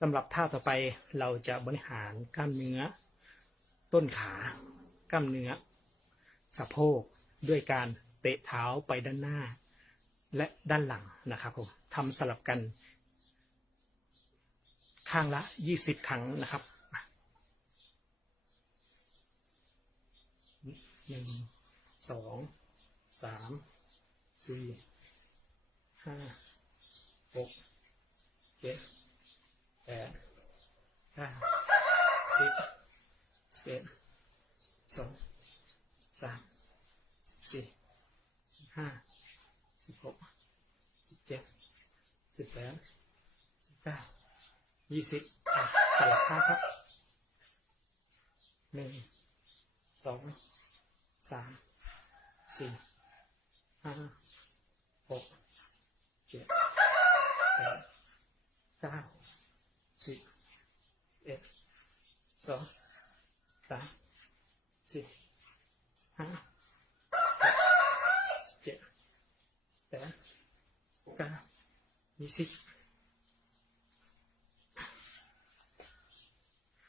สำหรับท่าต่อไปเราจะบริหารกล้ามเนื้อ ต้นขากล้ามเนื้อ สะโพกด้วยการเตะเท้าไปด้านหน้า และด้านหลังนะครับผมทำสลับกัน ข้างละ 20 ครั้งนะครับหนึ่งสองสามสี่ห้าหกเจ็ดแปดเก้าสิบสิบเอ็ดสองสามสิบสี่สิบห้าสิบหกสิบเจ็ดสิบแปดสิบเก้ายี่สิบอ่สลับข้างครับหนึ่งสองสามสี่ห้าหกเจ็ดแปดเก้าสิบ 5 6 8 7 6 7 8 9 10